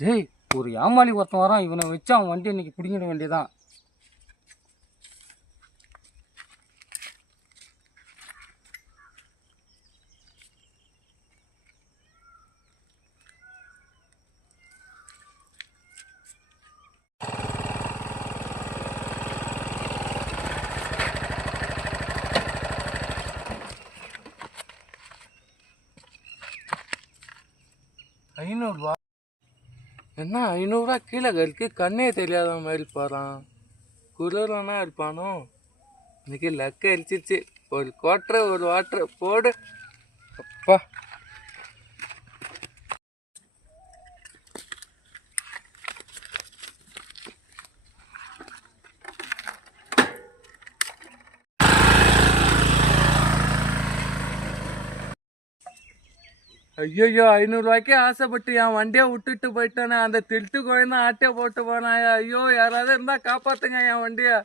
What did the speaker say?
ஜெய், ஒரு ஏமாளி ஒருத்தன் வரான். இவனை வச்சு அவன் வண்டி இன்னைக்கு பிடிங்கிட வேண்டியதான். ஐநூறுரூவா? என்ன 500 கீழே இருக்கு? கண்ணே தெரியாத மாதிரி போகிறான். குளிரனா இருப்பானோ? இன்னைக்கு லக்க அடிச்சிச்சு. ஒரு கோட்டரை ஒரு வாட்டரை போடு. அப்பா, ஐயோ, 500 ஆசைப்பட்டு என் வண்டியை விட்டுட்டு போயிட்டானே. அந்த திருட்டு கோயின்னு ஆட்டை போட்டு போனாயா? ஐயோ, யாராவது இருந்தா காப்பாத்துங்க என் வண்டியை.